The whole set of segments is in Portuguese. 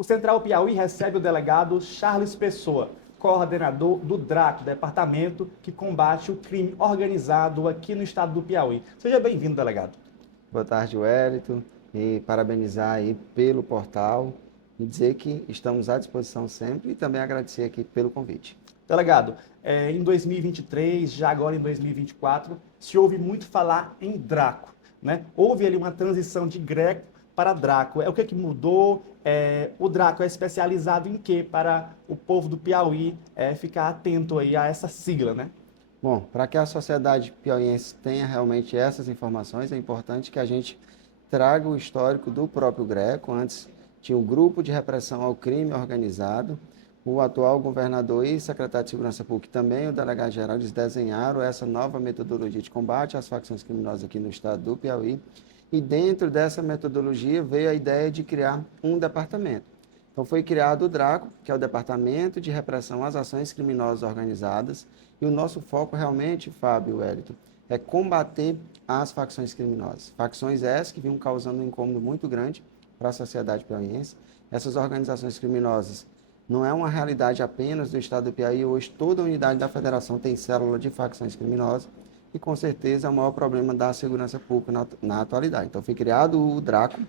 O Central Piauí recebe o delegado Charles Pessoa, coordenador do DRACO, departamento que combate o crime organizado aqui no estado do Piauí. Seja bem-vindo, delegado. Boa tarde, Wellington, e parabenizar aí pelo portal e dizer que estamos à disposição sempre e também agradecer aqui pelo convite. Delegado, em 2023, já agora em 2024, se ouve muito falar em DRACO, né? Houve ali uma transição de GRECO para DRACO. O que mudou? O DRACO é especializado em quê? Para o povo do Piauí ficar atento aí a essa sigla, né? Bom, para que a sociedade piauiense tenha realmente essas informações, é importante que a gente traga o histórico do próprio GRECO. Antes tinha o Grupo de Repressão ao Crime Organizado. O atual governador e secretário de Segurança Pública, também o delegado-geral, eles desenharam essa nova metodologia de combate às facções criminosas aqui no estado do Piauí. E dentro dessa metodologia veio a ideia de criar um departamento. Então foi criado o DRACO, que é o Departamento de Repressão às Ações Criminosas Organizadas. E o nosso foco realmente, Fábio, Wellington, é combater as facções criminosas. Facções essas que vinham causando um incômodo muito grande para a sociedade piauiense. Essas organizações criminosas não é uma realidade apenas do estado do Piauí. Hoje toda a unidade da federação tem célula de facções criminosas e com certeza é o maior problema da segurança pública na atualidade. Então foi criado o DRACO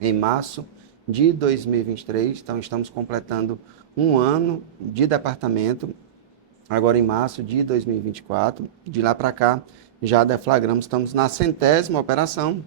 em março de 2023, então estamos completando um ano de departamento, agora em março de 2024. De lá para cá já deflagramos, estamos na 100ª operação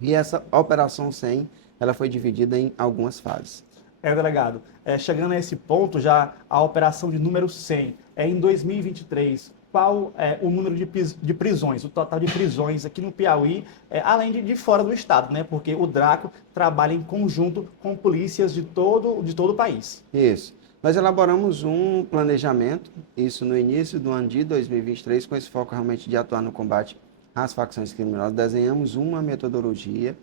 e essa operação 100, ela foi dividida em algumas fases. Delegado, chegando a esse ponto, já a operação de número 100, em 2023, qual é o número de prisões, o total de prisões aqui no Piauí, além de fora do estado, né? Porque o DRACO trabalha em conjunto com polícias de todo o país. Isso. Nós elaboramos um planejamento, isso no início do ano de 2023, com esse foco realmente de atuar no combate às facções criminosas. Desenhamos uma metodologia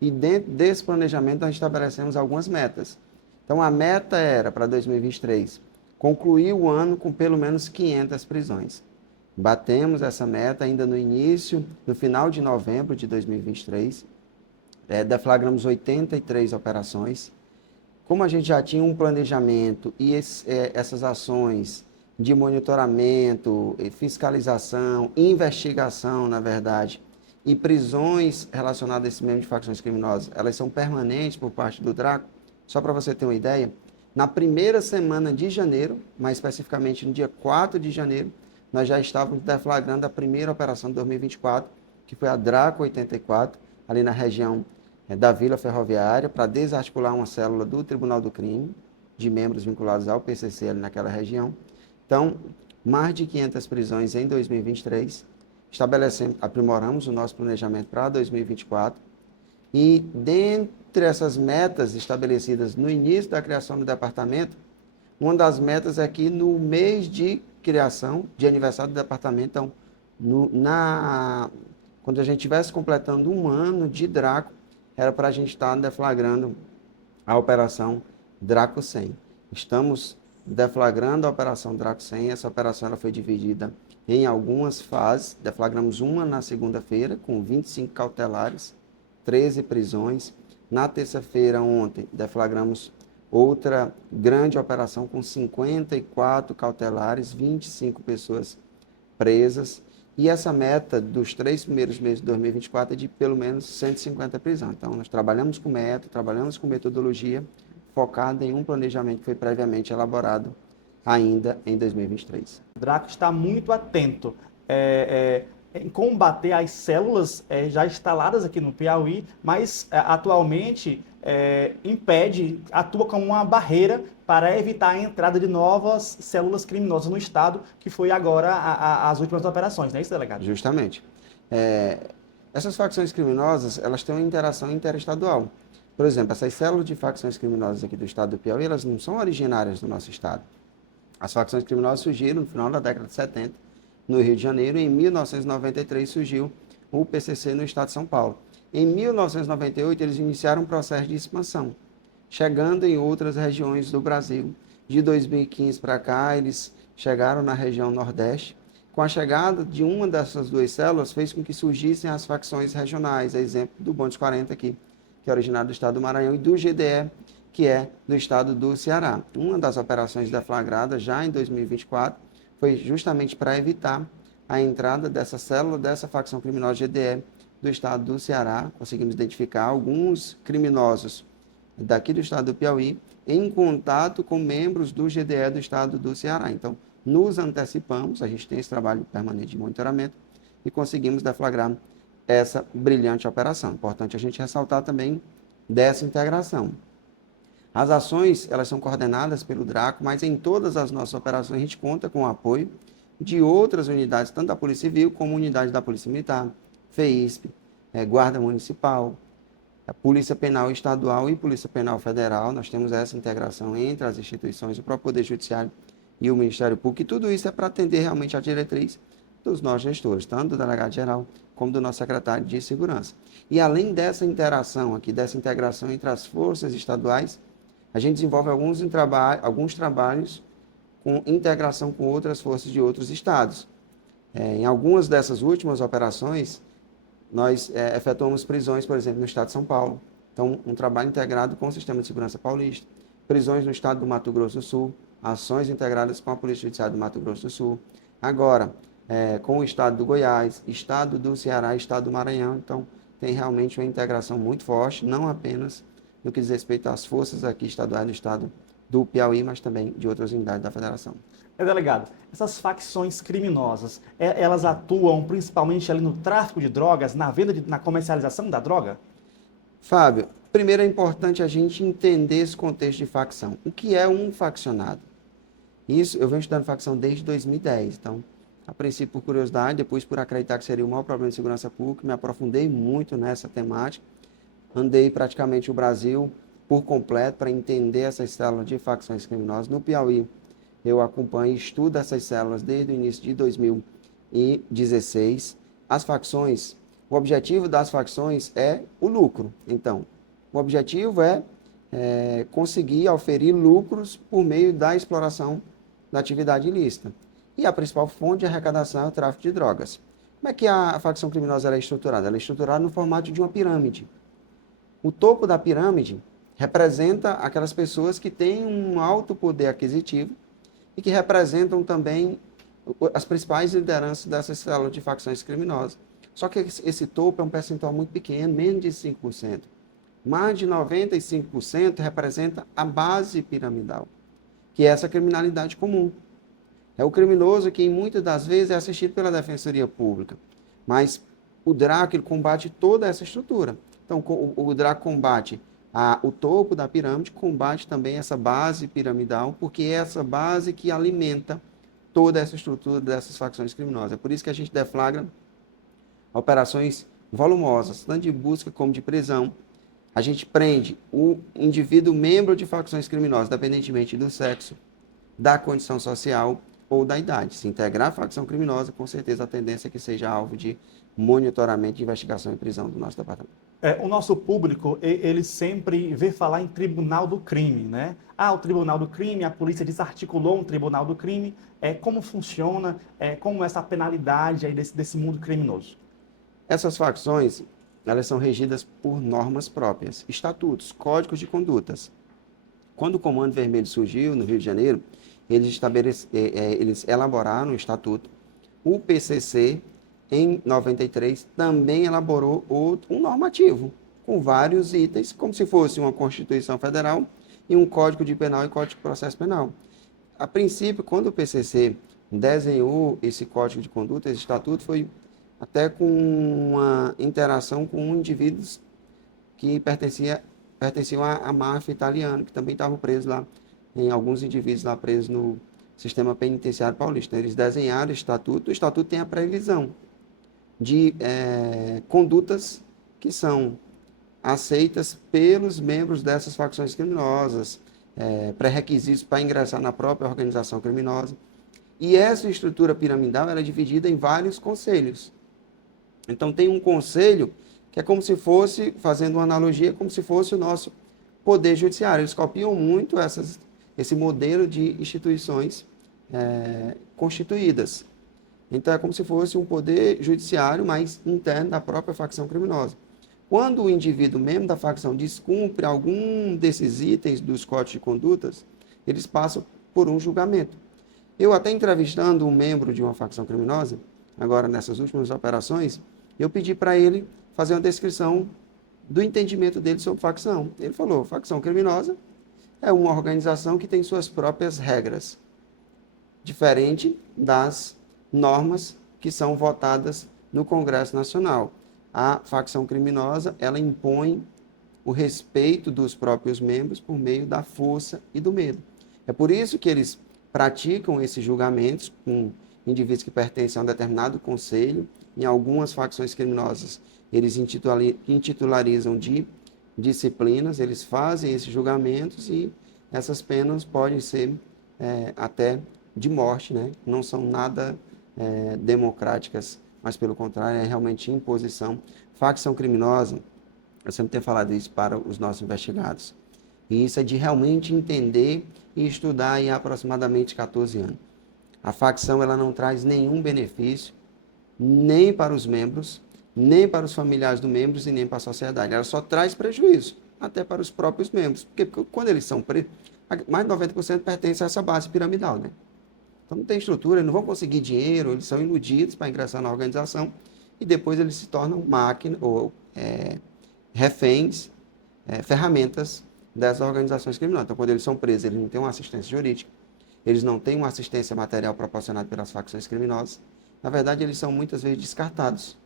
e dentro desse planejamento nós estabelecemos algumas metas. Então a meta era para 2023 concluir o ano com pelo menos 500 prisões. Batemos essa meta ainda no final de novembro de 2023. Deflagramos 83 operações. Como a gente já tinha um planejamento e essas ações de monitoramento, fiscalização, investigação, na verdade, e prisões relacionadas a esse mesmo de facções criminosas, elas são permanentes por parte do DRACO. Só para você ter uma ideia, na primeira semana de janeiro, mais especificamente no dia 4 de janeiro, nós já estávamos deflagrando a primeira operação de 2024, que foi a DRACO 84, ali na região da Vila Ferroviária, para desarticular uma célula do Tribunal do Crime, de membros vinculados ao PCC ali naquela região. Então, mais de 500 prisões em 2023, aprimoramos o nosso planejamento para 2024, e dentre essas metas estabelecidas no início da criação do departamento, uma das metas é que no mês de criação, de aniversário do departamento, então, quando a gente estivesse completando um ano de DRACO, era para a gente estar deflagrando a operação DRACO 100. Estamos deflagrando a operação DRACO 100, essa operação ela foi dividida em algumas fases. Deflagramos uma na segunda-feira, com 25 cautelares, 13 prisões. Na terça-feira, ontem, deflagramos outra grande operação com 54 cautelares, 25 pessoas presas. E essa meta dos 3 primeiros meses de 2024 é de pelo menos 150 prisões. Então, nós trabalhamos com método, trabalhamos com metodologia focada em um planejamento que foi previamente elaborado ainda em 2023. O DRACO está muito atento em combater as células já instaladas aqui no Piauí, mas atualmente atua como uma barreira para evitar a entrada de novas células criminosas no estado, que foi agora as últimas operações, não é isso, delegado? Justamente. Essas facções criminosas, elas têm uma interação interestadual. Por exemplo, essas células de facções criminosas aqui do estado do Piauí, elas não são originárias do nosso estado. As facções criminosas surgiram no final da década de 70, no Rio de Janeiro, e em 1993 surgiu o PCC no estado de São Paulo. Em 1998, eles iniciaram um processo de expansão, chegando em outras regiões do Brasil. De 2015 para cá, eles chegaram na região Nordeste. Com a chegada de uma dessas duas células, fez com que surgissem as facções regionais, a exemplo do Bonde 40 aqui, que é originário do estado do Maranhão, e do GDE, que é do estado do Ceará. Uma das operações deflagradas já em 2024 foi justamente para evitar a entrada dessa célula, dessa facção criminosa GDE do estado do Ceará. Conseguimos identificar alguns criminosos daqui do estado do Piauí em contato com membros do GDE do estado do Ceará. Então, nos antecipamos, a gente tem esse trabalho permanente de monitoramento e conseguimos deflagrar essa brilhante operação. Importante a gente ressaltar também dessa integração. As ações, elas são coordenadas pelo DRACO, mas em todas as nossas operações a gente conta com o apoio de outras unidades, tanto da Polícia Civil como unidade da Polícia Militar, FEISP, Guarda Municipal, a Polícia Penal Estadual e Polícia Penal Federal. Nós temos essa integração entre as instituições, o próprio Poder Judiciário e o Ministério Público, e tudo isso é para atender realmente a diretriz dos nossos gestores, tanto do delegado-geral como do nosso secretário de Segurança. E além dessa interação aqui, dessa integração entre as forças estaduais, a gente desenvolve alguns trabalhos com integração com outras forças de outros estados. Em algumas dessas últimas operações, nós efetuamos prisões, por exemplo, no estado de São Paulo. Então, um trabalho integrado com o Sistema de Segurança Paulista. Prisões no estado do Mato Grosso do Sul, ações integradas com a Polícia Judiciária do Mato Grosso do Sul. Agora, com o estado do Goiás, estado do Ceará, estado do Maranhão. Então, tem realmente uma integração muito forte, não apenas no que diz respeito às forças aqui estaduais do estado do Piauí, mas também de outras unidades da federação. Delegado, essas facções criminosas, elas atuam principalmente ali no tráfico de drogas, na venda, na comercialização da droga? Fábio, primeiro é importante a gente entender esse contexto de facção. O que é um faccionado? Isso, eu venho estudando facção desde 2010, então, a princípio por curiosidade, depois por acreditar que seria o maior problema de segurança pública, me aprofundei muito nessa temática, andei praticamente o Brasil por completo para entender essas células de facções criminosas. No Piauí, eu acompanho e estudo essas células desde o início de 2016. As facções, o objetivo das facções é o lucro. Então, o objetivo é conseguir oferir lucros por meio da exploração da atividade ilícita. E a principal fonte de arrecadação é o tráfico de drogas. Como é que a facção criminosa é estruturada? Ela é estruturada no formato de uma pirâmide. O topo da pirâmide representa aquelas pessoas que têm um alto poder aquisitivo e que representam também as principais lideranças dessas células de facções criminosas. Só que esse topo é um percentual muito pequeno, menos de 5%. Mais de 95% representa a base piramidal, que é essa criminalidade comum. É o criminoso que, muitas das vezes, é assistido pela Defensoria Pública. Mas o DRACO ele combate toda essa estrutura. Então, o DRACO combate o topo da pirâmide, combate também essa base piramidal, porque é essa base que alimenta toda essa estrutura dessas facções criminosas. É por isso que a gente deflagra operações volumosas, tanto de busca como de prisão. A gente prende o indivíduo membro de facções criminosas, independentemente do sexo, da condição social ou da idade. Se integrar a facção criminosa, com certeza a tendência é que seja alvo de monitoramento, de investigação e prisão do nosso departamento. O nosso público, ele sempre vê falar em tribunal do crime, né? O tribunal do crime, a polícia desarticulou um tribunal do crime. Como funciona, como essa penalidade aí desse mundo criminoso? Essas facções, elas são regidas por normas próprias, estatutos, códigos de condutas. Quando o Comando Vermelho surgiu no Rio de Janeiro, eles elaboraram um estatuto. O PCC, em 93, também elaborou um normativo, com vários itens, como se fosse uma Constituição Federal e um Código de Penal e Código de Processo Penal. A princípio, quando o PCC desenhou esse Código de Conduta, esse estatuto, foi até com uma interação com indivíduos que pertenciam à máfia italiana, que também estavam presos lá, em alguns indivíduos lá presos no sistema penitenciário paulista. Eles desenharam o estatuto tem a previsão de condutas que são aceitas pelos membros dessas facções criminosas, pré-requisitos para ingressar na própria organização criminosa. E essa estrutura piramidal era dividida em vários conselhos. Então tem um conselho que é como se fosse, fazendo uma analogia, como se fosse o nosso poder judiciário. Eles copiam muito esse modelo de instituições constituídas. Então é como se fosse um poder judiciário, mas interno da própria facção criminosa. Quando o indivíduo, membro da facção, descumpre algum desses itens dos códigos de condutas, eles passam por um julgamento. Eu até entrevistando um membro de uma facção criminosa, agora nessas últimas operações, eu pedi para ele fazer uma descrição do entendimento dele sobre facção. Ele falou, facção criminosa é uma organização que tem suas próprias regras, diferente das normas que são votadas no Congresso Nacional. A facção criminosa, ela impõe o respeito dos próprios membros por meio da força e do medo. É por isso que eles praticam esses julgamentos com indivíduos que pertencem a um determinado conselho. Em algumas facções criminosas, eles intitularizam de disciplinas, eles fazem esses julgamentos e essas penas podem ser até de morte, né? Não são nada democráticas, mas pelo contrário, é realmente imposição. Facção criminosa, eu sempre tenho falado isso para os nossos investigados, e isso é de realmente entender e estudar em aproximadamente 14 anos. A facção ela não traz nenhum benefício, nem para os membros, nem para os familiares dos membros e nem para a sociedade. Ela só traz prejuízo, até para os próprios membros. Porque quando eles são presos, mais de 90% pertence a essa base piramidal, né? Então não tem estrutura, eles não vão conseguir dinheiro, eles são iludidos para ingressar na organização e depois eles se tornam máquinas ou reféns, ferramentas dessas organizações criminosas. Então quando eles são presos, eles não têm uma assistência jurídica, eles não têm uma assistência material proporcionada pelas facções criminosas. Na verdade, eles são muitas vezes descartados,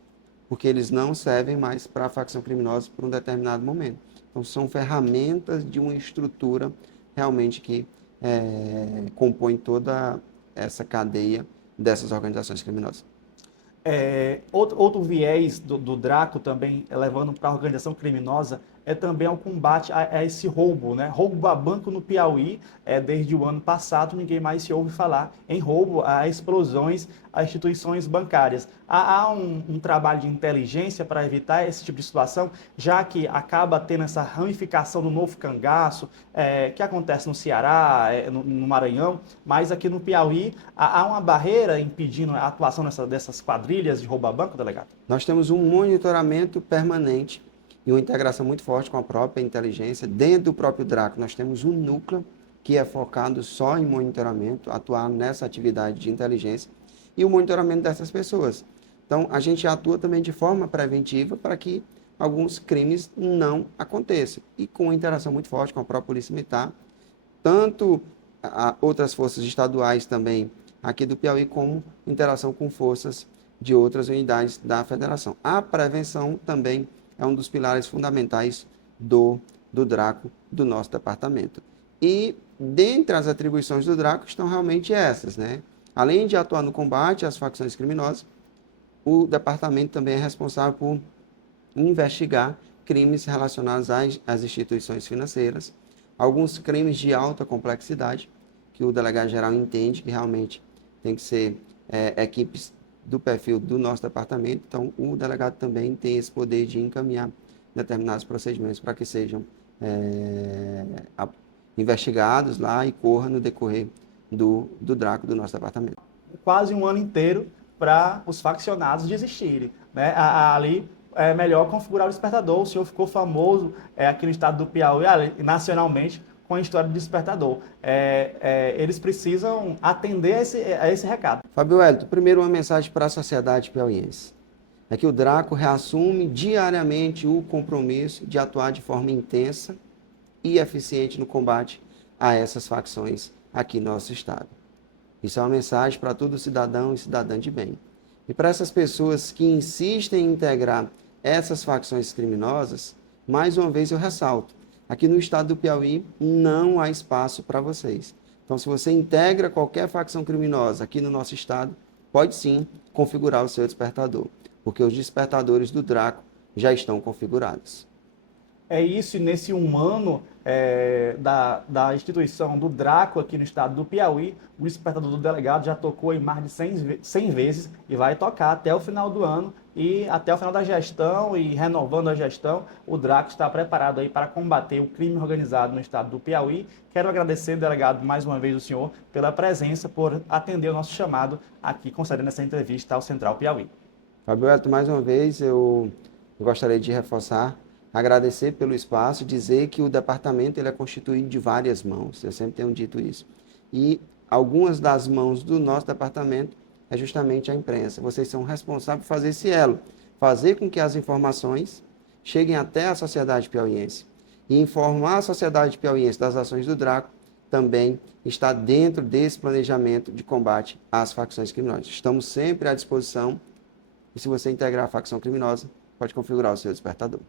porque eles não servem mais para a facção criminosa por um determinado momento. Então são ferramentas de uma estrutura realmente que compõe toda essa cadeia dessas organizações criminosas. Outro viés do Draco também, levando para a organização criminosa, é também o combate a esse roubo, né? Roubo a banco no Piauí, desde o ano passado, ninguém mais se ouve falar em roubo a explosões a instituições bancárias. Há um trabalho de inteligência para evitar esse tipo de situação, já que acaba tendo essa ramificação do novo cangaço, que acontece no Ceará, no Maranhão, mas aqui no Piauí há uma barreira impedindo a atuação dessas quadrilhas de roubo a banco, delegado? Nós temos um monitoramento permanente e uma integração muito forte com a própria inteligência. Dentro do próprio Draco, nós temos um núcleo que é focado só em monitoramento, atuar nessa atividade de inteligência e o monitoramento dessas pessoas. Então, a gente atua também de forma preventiva para que alguns crimes não aconteçam. E com uma interação muito forte com a própria Polícia Militar, tanto outras forças estaduais também aqui do Piauí, como interação com forças de outras unidades da federação. A prevenção também é um dos pilares fundamentais do Draco, do nosso departamento. E dentre as atribuições do Draco estão realmente essas, né? Além de atuar no combate às facções criminosas, o departamento também é responsável por investigar crimes relacionados às instituições financeiras, alguns crimes de alta complexidade, que o delegado-geral entende que realmente tem que ser equipes do perfil do nosso departamento. Então, o delegado também tem esse poder de encaminhar determinados procedimentos para que sejam investigados lá e corram no decorrer do Draco, do nosso departamento. Quase um ano inteiro para os faccionados desistirem, né? Ali é melhor configurar o despertador. O senhor ficou famoso aqui no estado do Piauí, nacionalmente, com a história do despertador. Eles precisam atender a esse recado. Fábio Hélito, primeiro uma mensagem para a sociedade piauiense. É que o Draco reassume diariamente o compromisso de atuar de forma intensa e eficiente no combate a essas facções aqui no nosso estado. Isso é uma mensagem para todo cidadão e cidadã de bem. E para essas pessoas que insistem em integrar essas facções criminosas, mais uma vez eu ressalto, aqui no estado do Piauí não há espaço para vocês. Então, se você integra qualquer facção criminosa aqui no nosso estado, pode sim configurar o seu despertador, porque os despertadores do Draco já estão configurados. É isso, e nesse um ano da instituição do Draco aqui no estado do Piauí, o despertador do delegado já tocou em mais de 100 vezes e vai tocar até o final do ano e até o final da gestão e renovando a gestão, o Draco está preparado aí para combater o crime organizado no estado do Piauí. Quero agradecer, delegado, mais uma vez o senhor pela presença, por atender o nosso chamado aqui, concedendo essa entrevista ao Central Piauí. Fábio Hélito, mais uma vez eu Eu gostaria de reforçar, agradecer pelo espaço, dizer que o departamento ele é constituído de várias mãos, eu sempre tenho dito isso. E algumas das mãos do nosso departamento é justamente a imprensa. Vocês são responsáveis por fazer esse elo, fazer com que as informações cheguem até a sociedade piauiense. E informar a sociedade piauiense das ações do Draco também está dentro desse planejamento de combate às facções criminosas. Estamos sempre à disposição e se você integrar a facção criminosa, pode configurar o seu despertador.